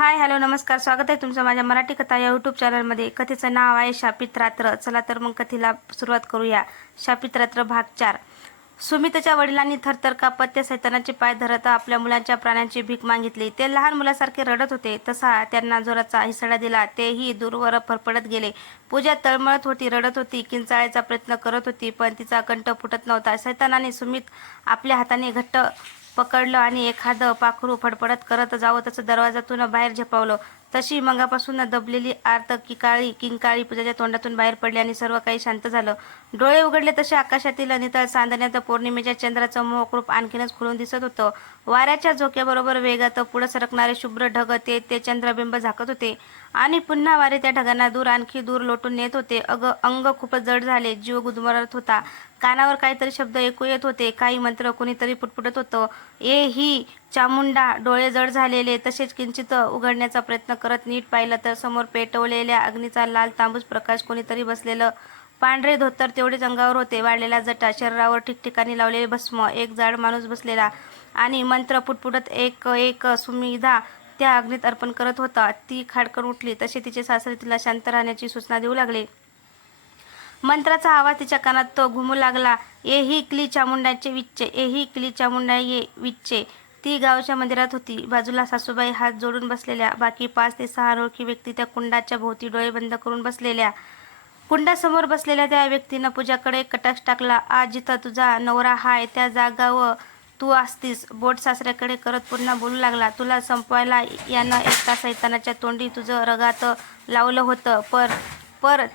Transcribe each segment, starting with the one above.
Hi hello नमस्कार. स्वागत आहे तुमचं माझ्या मराठी कथा या यूट्यूब चॅनलमध्ये कथेचं नाव आहे शापित रात्र. चला तर मग कथेला सुरुवात करूया. शापित रात्र भाग चार. सुमितच्या वडिलांनी थरथर कापत त्या सैतानाचे पाय धरत आपल्या मुलांच्या प्राण्यांची भीक मागितली. ते लहान मुलासारखे रडत होते. तसा त्यांना जोराचा हिसडा दिला. तेही दूरवर फरफडत गेले. पूजा तळमळत होती रडत होती किंचाळायचा प्रयत्न करत होती पण तिचा कंठ फुटत नव्हता. सैतानाने सुमित आपल्या हाताने घट्ट पकडलं आणि एखादं पाखरू फडफडत करत जावं तसं दरवाजातून बाहेर झेपावलं. तशी मंगापासून दबलेली आर्त किकाळी किंकाळी पूजाच्या तोंडातून बाहेर पडली आणि सर्व काही शांत झालं. डोळे उघडले तसे आकाशातील नितळ चांदण्यात पौर्णिमेच्या चंद्राचं मोहकृप आणखीनच खुलून दिसत होतं. वाऱ्याच्या झोक्याबरोबर वेगात पुढे सरकणारे शुभ्र ढग ते ते चंद्रबिंब झाकत होते. आणि पुन्हा वारे त्या ढगांना दूर आणखी दूर लोटून नेत होते. अग अंग खूपच जड झाले. जीव गुदमरत होता. कानावर काहीतरी शब्द ऐकू येत होते. काही मंत्र कोणीतरी पुटपुटत होतं. ए ही चामुंडा डोळे जड झालेले तसेच किंचित उघडण्याचा प्रयत्न करत नीट पाहिलं तर समोर पेटवलेल्या अग्नीचा लाल तांबूस प्रकाश कोणीतरी बसलेलं. पांढरे धोतर तेवढेच अंगावर होते. वाढलेला जटा शरीरावर ठिकठिकाणी लावलेले भस्म एक जाड माणूस बसलेला आणि मंत्र पुटपुटत एक एक सुमिधा त्या अग्नीत अर्पण करत होता. ती खाडकन उठली तसे तिचे सासरे तिला शांत राहण्याची सूचना देऊ लागले. मंत्राचा आवाज तिच्या कानात तो घुमू लागला. एही क्ली चामुंडाचे विच्चे ए ही क्ली चामुंडा ये विच्चे ती गावच्या मंदिरात होती. बाजूला सासूबाई हात जोडून बसलेल्या बाकी पाच ते सहा अनोळखी व्यक्ती त्या कुंडाच्या भोवती डोळे बंद करून बसलेल्या. कुंडासमोर बसलेल्या त्या व्यक्तीनं पूजाकडे कटाक्ष टाकला. आज जिथं तुझा नवरा हाय त्या जागावर तू असतीस बोट सासऱ्याकडे करत पुन्हा बोलू लागला. तुला संपवायला यानं एका सैतानाच्या तोंडी तुझं रगात लावलं होतं. पर पर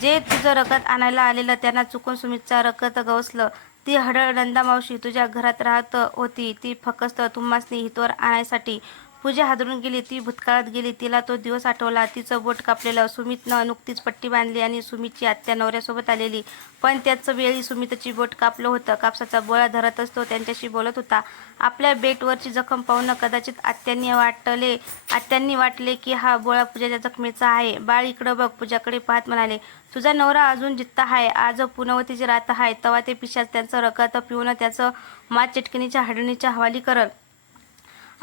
जे तुझं रगत आणायला आलेलं त्यांना चुकून सुमितचा रगत गवसलं. ती हडळ नंदा मावशी तुझ्या घरात राहत होती. ती फकस्त तुम्हासनी हितवर आणायसाठी पूजा हादरून गेली ती भूतकाळात गेली तिला तो दिवस आठवला. तिचं बोट कापलेलं सुमितनं नुकतीच पट्टी बांधली आणि सुमितची आत्या नवऱ्यासोबत आलेली. पण त्याच वेळी सुमितची बोट कापलं होतं. कापसाचा बोळा धरतच तो त्यांच्याशी बोलत होता. आपल्या बेटवरची जखम पाहून कदाचित आत्यांनी वाटले आत्यांनी वाटले की हा बोळा पूजाच्या जखमेचा आहे. बाळ इकडं बघ पूजाकडे पाहत म्हणाले तुझा नवरा अजून जित्ता आहे. आज पुनवतीची रात आहे. तवा ते पिशाच त्यांचं रगत पिऊन त्याचं मात चिटकिनीच्या हडणीच्या हवाली करल.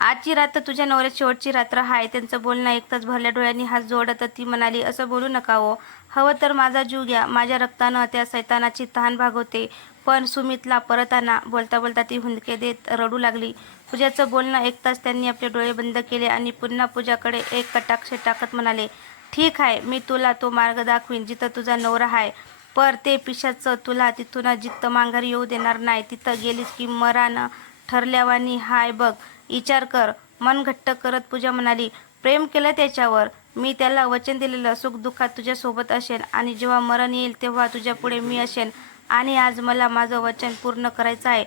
आजची रात्र तुझ्या नवऱ्या शेवटची रात्र आहे त्यांचं बोलणं एकताच भरल्या डोळ्यांनी हात जोडत ती म्हणाली असं बोलू नका हो. हवं तर माझा जीव घ्या. माझ्या रक्तानं त्या सैतानाची तहान भागवते. पण सुमितला परत आणा बोलता बोलता ती हुंदके देत रडू लागली. पूजाचं बोलणं एकताच त्यांनी आपले डोळे बंद केले आणि पुन्हा पूजाकडे एक कटाक्ष टाकत म्हणाले ठीक आहे मी तुला तो मार्ग दाखवीन जिथं तुझा नवरा आहे पर ते पिशाचं तुला तिथून जित्त माघारी येऊ देणार नाही तिथं गेलीस की मरानं ठरल्यावानी हाय बघ. विचार कर. मन घट्ट करत पूजा म्हणाली प्रेम केलं त्याच्यावर. मी त्याला वचन दिलेलं सुख दुःखात तुझ्यासोबत असेन आणि जेव्हा मरण येईल तेव्हा तुझ्या पुढे मी असेन आणि आज मला माझं वचन पूर्ण करायचं आहे.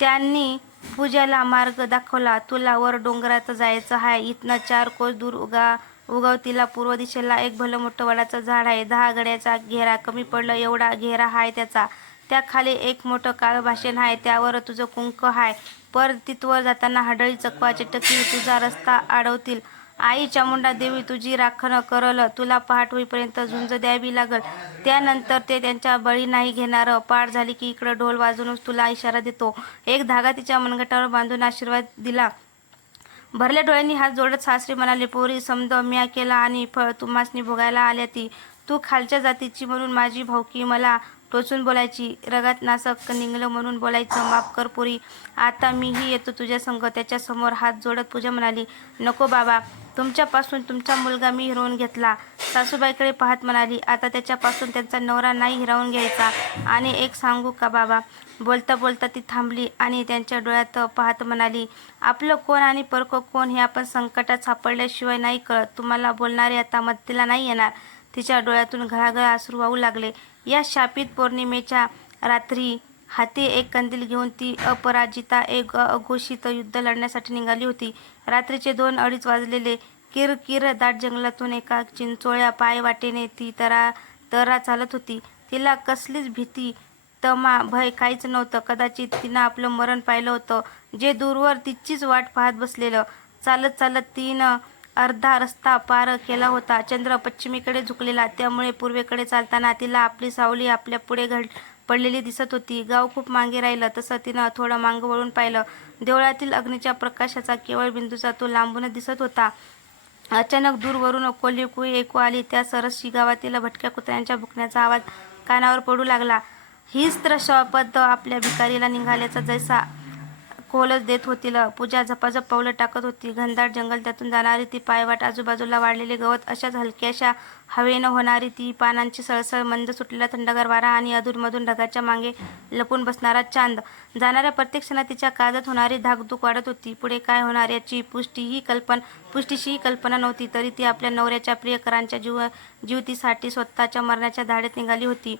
त्यांनी पूजाला मार्ग दाखवला. तुला वर डोंगरात जायचं आहे. इथनं चार कोस दूर उगा उगवतीला. पूर्व दिशेला एक भलं मोठं वडाचं झाड आहे. दहा गड्याचा घेरा कमी पडलं एवढा घेरा आहे त्याचा. त्याखाली एक मोठं काळं भाषण आहे. त्यावर तुझं कुंक आहे पर तिथवर जाताना हडळी चकवाचे चिटकी तुझा रस्ता अडवतील आई चामुंडा देवी तुझी राखण करल. तुला पहाट होईपर्यंत झुंज द्यावी लागल. त्यानंतर ते त्यांच्या बळी नाही घेणार. पाठ झाली की इकडं ढोल वाजूनच तुला इशारा देतो. एक धागा तिच्या मनगटावर बांधून आशीर्वाद दिला. भरल्या डोळ्यांनी हात जोडत सासरी म्हणाले पोरी समद म्या केला आणि फळ तुम्हासनी भोगायला आल्या ती. तू खालच्या जातीची म्हणून माझी भावकी मला टोचून बोलायची. रगात नासक निघलं म्हणून बोलायचं माफ कर पोरी. आता मीही येतो तुझ्या संग त्याच्यासमोर हात जोडत पूजा म्हणाली नको बाबा तुमच्यापासून तुमचा मुलगा मी हिरवून घेतला. सासूबाईकडे पाहत म्हणाली आता त्याच्यापासून त्यांचा नवरा नाही हिरावून घ्यायचा. आणि एक सांगू का बाबा? बोलता बोलता ती थांबली आणि त्यांच्या डोळ्यात पाहत म्हणाली आपलं कोण आणि परको कोण हे आपण संकटात सापडल्याशिवाय नाही कळत. तुम्हाला बोलणारे आता मदतीला नाही येणार. तिच्या डोळ्यातून घळाघळा आसरू वाहू लागले. या शापित पौर्णिमेच्या रात्री हाती एक कंदील घेऊन ती अपराजिता एक अघोषित युद्ध लढण्यासाठी निघाली होती. रात्रीचे दोन अडीच वाजलेले किर किर दाट जंगलातून एका चिंचोळ्या पाय वाटेने ती तरा तरा चालत होती. तिला कसलीच भीती तमा भय काहीच नव्हतं. कदाचित तिनं आपलं मरण पाहिलं होतं. जे दूरवर तिचीच वाट पाहत बसलेलं. चालत चालत तिनं अर्धा रस्ता पार केला होता. चंद्र पश्चिमेकडे झुकलेला त्यामुळे पूर्वेकडे चालताना तिला आपली सावली आपल्या पुढे घड पडलेली दिसत होती. गाव खूप मागे राहिलं तसं तिनं थोडं मागं वळून पाहिलं. देवळातील अग्नीच्या प्रकाशाचा केवळ बिंदूचा तो लांबूनच दिसत होता. अचानक दूरवरून कोल्ही कुई ऐकू आली. त्या सरशी गावातील भटक्या कुत्र्यांच्या भुकण्याचा आवाज कानावर पडू लागला. हीच तर शपथ आपल्या भिकारीला निघाल्याचा जैसा कोलच देत होतील पूजा झपाझप पावलं टाकत होती घनदाट जंगल त्यातून जाणारी ती पायवाट आजूबाजूला वाढलेले गवत अशाच हलक्याशा हवेनं होणारी ती पानांची सळसळ मंद सुटलेला थंडगार वारा आणि अधूनमधून ढगाच्या मागे लपून बसणारा चांद. जाणाऱ्या प्रत्येक क्षणात तिच्या काळजात होणारी धाकधूक वाढत होती. पुढे काय होणार याची पुष्टीही कल्पना पुष्टीशीही कल्पना नव्हती तरी ती आपल्या नवऱ्याच्या प्रियकरांच्या जीव जीवतीसाठी स्वतःच्या मरणाच्या धाडेत निघाली होती.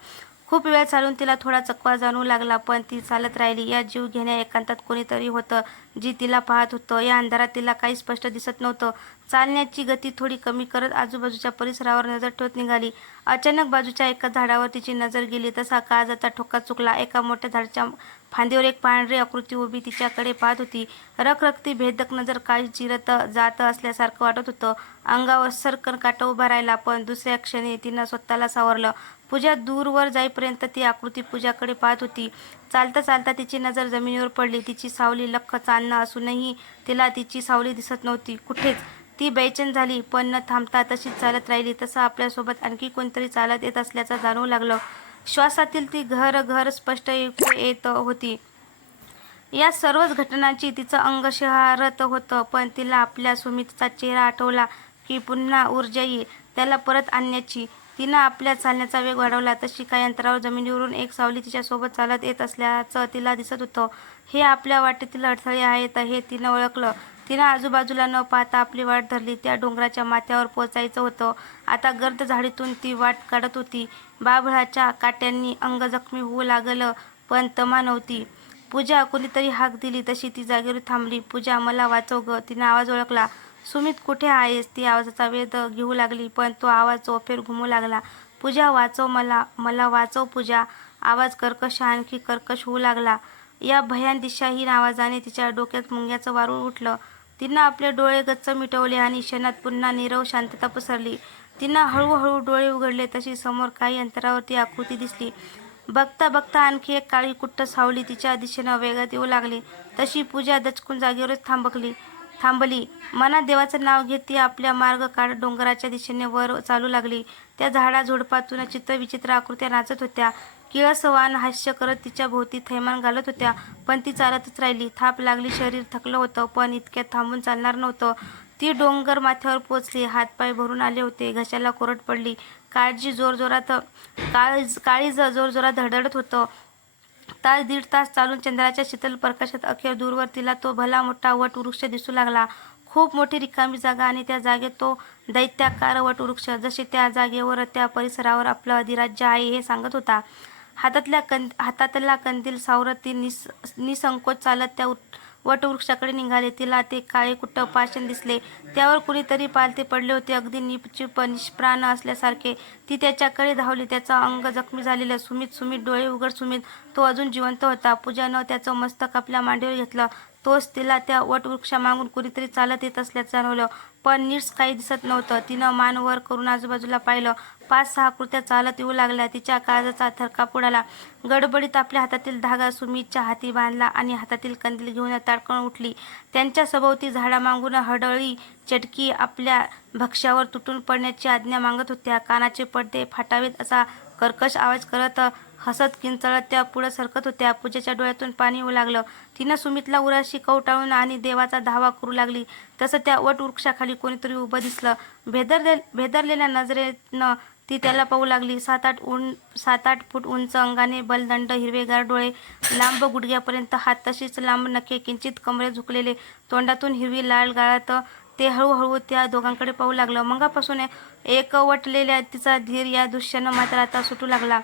खूप वेळ चालून तिला थोडा चकवा जाणू लागला पण ती चालत राहिली. या जीव घेण्या एकांतात कोणीतरी होतं जी तिला पाहत होतं. या अंधारात तिला काही स्पष्ट दिसत नव्हतं. चालण्याची गती थोडी कमी करत आजूबाजूच्या परिसरावर नजर ठेवत निघाली. अचानक बाजूच्या एका झाडावर तिची नजर गेली. तसा काळजाचा ठोका चुकला. एका मोठ्या झाडाच्या फांदीवर एक पांढरी आकृती उभी तिच्याकडे पाहत होती. रखरखती भेदक नजर काळी चिरत जात असल्यासारखं वाटत होतं. अंगावर सरकन काटा उभा राहिला पण दुसऱ्या क्षणी तिनं स्वतःला सावरलं. पूजा दूरवर जाईपर्यंत ती आकृती पूजाकडे पाहत होती. चालता चालता तिची नजर जमिनीवर पडली. तिची सावली लख्ख चांदणं असूनही तिला तिची सावली दिसत नव्हती. कुठेच. ती बेचैन झाली पण न थांबता तशीच चालत राहिली. तसं आपल्यासोबत आणखी कोणतरी चालत येत असल्याचं जाणवू लागलं. श्वासातील ती घर घर स्पष्ट ऐकू येत होती. या सर्वच घटनांची तिचं अंग शहारत होतं पण तिला आपल्या सुमितचा चेहरा आठवला की पुन्हा ऊर्जा येईल त्याला परत आणण्याची. तिनं आपल्या चालण्याचा वेग वाढवला तशी काही अंतरावर जमिनीवरून एक सावली तिच्यासोबत चालत येत असल्याचं तिला दिसत होतं. हे आपल्या वाटेतील अडथळे आहेत हे तिनं ओळखलं. तिनं आजूबाजूला न पाहता आपली वाट धरली. त्या डोंगराच्या माथ्यावर पोचायचं होतं. आता गर्द झाडीतून ती वाट काढत होती. बाभळाच्या काट्यांनी अंग जखमी होऊ लागलं पण तमा नव्हती. पूजा कोणीतरी हाक दिली तशी ती जागेवर थांबली. पूजा मला वाचव ग. तिने आवाज ओळखला. सुमित कुठे आहेस? ती आवाजाचा वेध घेऊ लागली पण तो आवाज चोफेर घुमू लागला. पूजा वाचव मला. मला वाचव पूजा. आवाज कर्कश आणखी कर्कश होऊ लागला. या भयान दिशाहीन आवाजाने तिच्या डोक्यात मुंग्याचं वारूळ उठलं. तिनं आपले डोळे गच्च मिटवले आणि क्षणात पुन्हा नीरव शांतता पसरली. तिनं हळूहळू डोळे उघडले तशी समोर काही अंतरावर ती आकृती दिसली. बघता बघता आणखी एक काळी कुट्ट सावली तिच्या दिशेनं वेगात येऊ लागली. तशी पूजा दचकून जागेवरच थांबकली. थांबली. मनात देवाचं नाव घेत ती आपल्या मार्ग काढत डोंगराच्या दिशेने वर चालू लागली. त्या झाडा झुडपातून चित्रविचित्र आकृत्या नाचत होत्या. किळसवान हास्य करत तिच्या भोवती थैमान घालत होत्या. पण ती चालतच राहिली. थाप लागली शरीर थकलं होतं पण इतक्यात थांबून चालणार नव्हतं. ती डोंगर माथ्यावर पोचली हातपाय भरून आले होते. घशाला कोरड पडली. काळजी जोरजोरात काळज काळीज जोरजोरात धडधडत होतं. तास दीड तास चालून चंद्राच्या शीतल प्रकाशात अखेर दूरवर तिला तो भला मोठा वट वृक्ष दिसू लागला. खूप मोठी रिकामी जागा आणि त्या जागेत तो दैत्याकार वटवृक्ष जसे त्या जागेवर त्या परिसरावर आपलं अधिराज्य आहे हे सांगत होता. हातातल्या कंद हातातला कंदील सावरत ती निस निसंकोच चालत त्या वटवृक्षाकडे निघाले. तिला ते काळे कुट्ट पाषण दिसले. त्यावर कुणीतरी पालथे पडले होते. अगदी निपचिप निष्प्राण असल्यासारखे. ती त्याच्याकडे धावली. त्याचा अंग जखमी झालेलं. सुमित सुमित डोळे उघड सुमित. तो अजून जिवंत होता. पूजानं त्याचं मस्तक आपल्या मांडीवर घेतलं. तोच तिला त्या वटवृक्षामागून कुणीतरी चालत येत असल्याचं जाणवलं. पण नीट्स काही दिसत नव्हतं. तिनं मान वर करून आजूबाजूला पाहिलं. पाच सहा कृत्या चालत येऊ लागल्या. तिच्या काळजाचा थरकाप उडाला गडबडीत आपल्या हातातील धागा सुमितच्या हाती बांधला आणि हातातील कंदील घेऊन ताडकण उठली. त्यांच्या सभोवती झाडामागून हडळी चटकी आपल्या भक्ष्यावर तुटून पडण्याची आज्ञा मागत होत्या. कानाचे पडदे फाटावेत असा कर्कश आवाज करत हसत किंचळत त्या पुढं सरकत होत्या. पूजेच्या डोळ्यातून पाणी येऊ लागलं. तिनं सुमितला उराशी कवटाळून आणि देवाचा धावा करू लागली. तसं त्या वटवृक्षाखाली कोणीतरी उभं दिसलं. भेदरले भेदरलेल्या नजरेनं ती त्याला पाहू लागली. सात आठ उं सात आठ फूट उंच अंगाने बलदंड हिरवेगार डोळे लांब गुडघ्यापर्यंत हात तशीच लांब नखे किंचित कमरे झुकलेले तोंडातून हिरवी लाल गाळात ते हळूहळू त्या दोघांकडे पाहू लागलं. मगापासून एकवटलेल्या तिचा धीर या दृश्यानं मात्र आता सुटू लागला.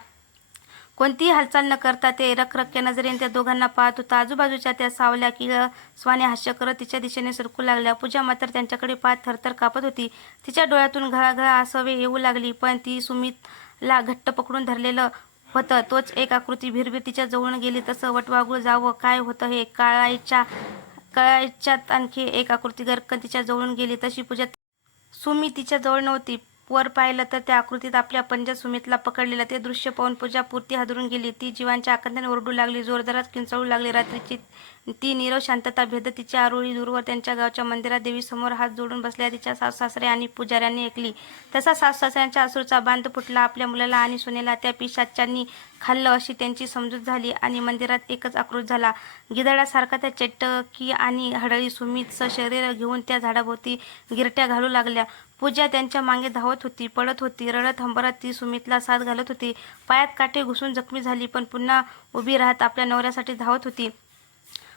कोणतीही हालचाल न करता ते रखरख्या नजरेने त्या दोघांना पाहत होता. आजूबाजूच्या त्या सावल्या किळ स्वाने हास्य करत तिच्या दिशेने सरकू लागल्या. पूजा मात्र त्यांच्याकडे पाहत थरथर कापत होती. तिच्या डोळ्यातून घळाघळा आसवे येऊ लागली पण ती सुमितला घट्ट पकडून धरलेलं होतं. तोच एक आकृती भिरभीर तिच्या जवळून गेली. तसं वटवागूळ जावं काय होतं हे काळायच्या कळायच्यात आणखी एक आकृती गरकन तिच्या जवळून गेली. तशी पूजा सुमी तिच्या जवळ नव्हती वर पाहिलं तर त्या आकृतीत आपल्या पंजा सुमितला पकडलेलं ते दृश्य पाहून पूजा पूर्ती हादरून गेली. ती जीवांच्या आकांताने ओरडू लागली जोरदारात किंचळू लागली. रात्रीची ती नीरव शांतता भेद तिच्या आरोळी दूरवर त्यांच्या गावच्या मंदिरात देवीसमोर हात जोडून बसल्या. तिच्या सासरे आणि पुजाऱ्यांनी ऐकली. तसा सासऱ्यांच्या आसूरचा बांध फुटला. आपल्या मुलाला आणि सुनेला त्या पिशाच्यांनी खाल्लं अशी त्यांची समजूत झाली आणि मंदिरात एकच आक्रोश झाला. गिधाडासारखा त्या चटकी आणि हडळी सुमितचं शरीर घेऊन त्या झाडाभोवती गिरट्या घालू लागल्या. पूजा त्यांच्या मागे धावत होती पडत होती रडत हंबरत ती सुमितला साथ घालत होती. पायात काटे घुसून जखमी झाली पण पुन्हा उभी राहत आपल्या नवऱ्यासाठी धावत होती.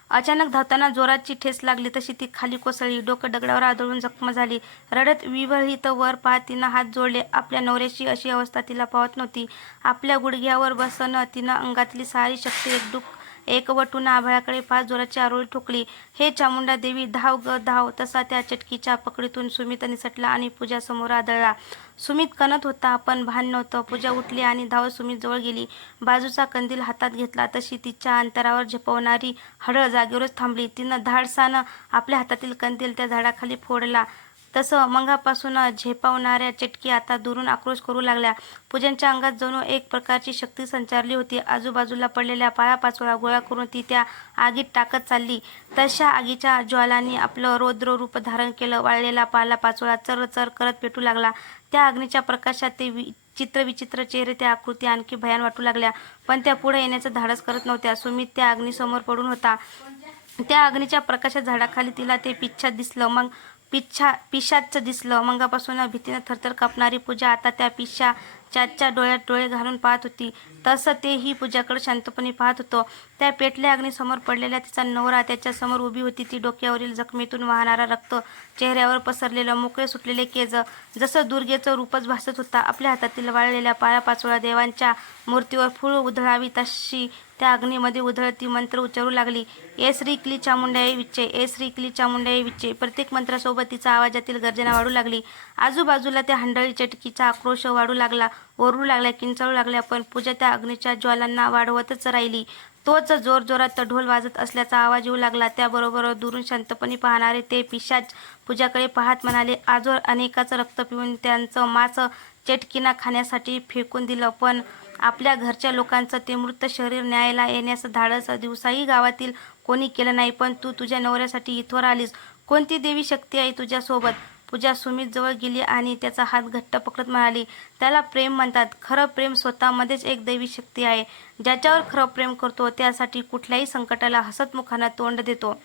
अचानक धावताना जोराची ठेस लागली तशी ती खाली कोसळली डोकं दगडावर आदळून जखम झाली. रडत विवळीत वर पाहत तिनं हात जोडले आपल्या नवऱ्याची अशी अवस्था तिला पावत नव्हती. आपल्या गुडघ्यावर बसणं तिनं अंगातली सारी शक्ती एकडूक एकवटून आभाळाकडे पाच जोराची आरोळी ठोकली. हे चामुंडा देवी धाव ग धाव तसा त्या चटकीच्या पकडीतून सुमित निसटला आणि पूजा समोर आदळला. सुमित कणत होता पण भान नव्हतं. पूजा उठली आणि धाव सुमित जवळ गेली. बाजूचा कंदील हातात घेतला. तशी तिच्या अंतरावर झेपवणारी हडळ जागेवरच थांबली. तिनं धाडसानं आपल्या हातातील कंदील त्या झाडाखाली फोडला. तसं मंगापासून झेपावणाऱ्या चटकी आता दुरून आक्रोश करू लागल्या. पूजनच्या अंगात जणू एक प्रकारची शक्ती संचारली होती. आजूबाजूला पडलेल्या पायापाचोळा गोळा करून ती त्या आगीत टाकत चालली. तशा आगीच्या ज्वालांनी आपलं रौद्र रूप धारण केलं. वाळलेला पाला पाचोळा चर चर करत पेटू लागला. त्या अग्नीच्या प्रकाशात ते वि चेहरे त्या आकृती आणखी भयान वाटू लागल्या. पण त्या पुढे येण्याचं धाडस करत नव्हत्या. सुमित त्या अग्नीसमोर पडून होता. त्या अग्नीच्या प्रकाशात झाडाखाली तिला ते पिच्छा दिसलं. मग पिच्छा पिशाच दिसलं. मंगापासून भीतीनं थरथर कापणारी पूजा आता त्या पिशाच्या डोळ्यात डोळे घालून पाहत होती. तसं तेही पूजाकडे शांतपणे पाहत होतं. त्या पेटल्या अग्नीसमोर पडलेल्या तिचा नवरा त्याच्यासमोर उभी होती. ती डोक्यावरील जखमेतून वाहणारा रक्त चेहऱ्यावर पसरलेलं मोकळे सुटलेले केज जसं दुर्गेचं रूपच भासत होता. आपल्या हातातील वाळलेल्या पायापाचोळा देवांच्या मूर्तीवर फूळ उधळावी तशी त्या अग्नीमध्ये उधळती मंत्र उच्चारू लागली. ए श्री क्ली चामुंडाई विच्चे ए श्री क्ली चामुंडाई विच्चे. प्रत्येक मंत्रासोबत तिचा आवाजातील गर्जना वाढू लागली. आजूबाजूला त्या हंडळी चटकीचा आक्रोश वाढू लागला. ओरडू लागल्या किंचाळू लागल्या पण पूजा त्या अग्नीच्या ज्वालांना वाढवतच राहिली. तोच जोर जोरात ढोल वाजत असल्याचा आवाज येऊ लागला. त्याबरोबर दुरून शांतपणे पाहणारे ते पिशाच पूजाकडे पाहत म्हणाले आजवर अनेकाचं रक्त पिऊन त्यांचं मांस चेटकिना खाण्यासाठी फेकून दिलं पण आपल्या घरच्या लोकांचं ते मृत शरीर न्यायला येण्याचं धाडस दिवसाही गावातील कोणी केलं नाही पण तू तुझ्या नवऱ्यासाठी इथवर आलीस. कोणती देवी शक्ती आहे तुझ्यासोबत? पूजा सुमित जवळ गेली आणि त्याचा हात घट्ट पकडत म्हणाली त्याला प्रेम म्हणतात. खरं प्रेम स्वतःमध्येच एक दैवी शक्ती आहे. ज्याच्यावर खरं प्रेम करतो त्यासाठी कुठल्याही संकटाला हसतमुखानं तोंड देतो.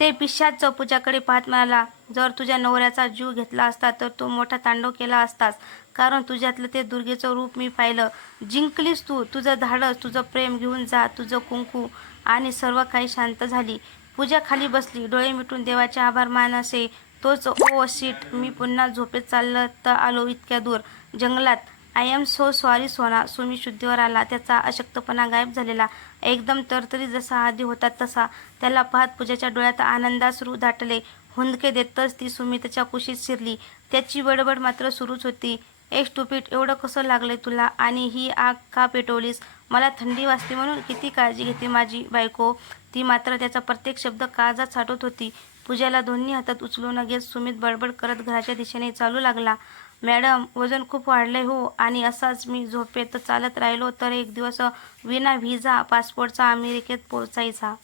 ते पिशाच चौपूजाकडे पाहत म्हणाला जर तुझ्या नवऱ्याचा जीव घेतला असता तर तो मोठा तांडव केला असतास. कारण तुझ्यातलं ते दुर्गेचं रूप मी पाहिलं. जिंकलीस तू. तुझं धाडस तुझं प्रेम घेऊन जा तुझं कुंकू. आणि सर्व काही शांत झाली. पूजा खाली बसली. डोळे मिटून देवाचे आभार मानसे तोच ओ शीट मी पुन्हा झोपेत चाललं तर आलो इतक्या दूर. जंगलात I am so sorry Sona Sumi शुद्धीवर आला त्याचा अशक्तपणा गायब झालेला. एकदम तरतरी जसा आधी होता तसा. त्याला पाहत पूजाच्या डोळ्यात आनंदाश्रू दाटले. हुंदके देतच ती सुमितच्या कुशीत शिरली. त्याची बडबड मात्र सुरूच होती. एक स्टुपिट एवढं कसं लागले तुला? आणि ही आग का पेटवलीस? मला थंडी वाजते म्हणून किती काळजी घेते माझी बायको? ती मात्र त्याचा प्रत्येक शब्द काळजात साठवत होती. पूजाला दोन्ही हातात उचलून घेत सुमित बडबड करत घराच्या दिशेने चालू लागला. मॅडम वजन खूप वाढलंय हो. आणि असाच मी झोपेत चालत राहिलो तर एक दिवस विना व्हिजा पासपोर्टचा अमेरिकेत पोहोचायचा.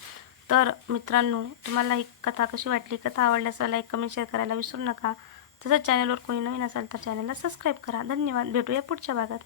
तर मित्रांनो तुम्हाला ही कथा कशी वाटली? कथा आवडल्यास लाईक कमेंट शेअर करायला विसरू नका. तसंच चॅनलवर कोणी नवीन असाल तर चॅनलला सबस्क्राईब करा. धन्यवाद. भेटूया पुढच्या भागात.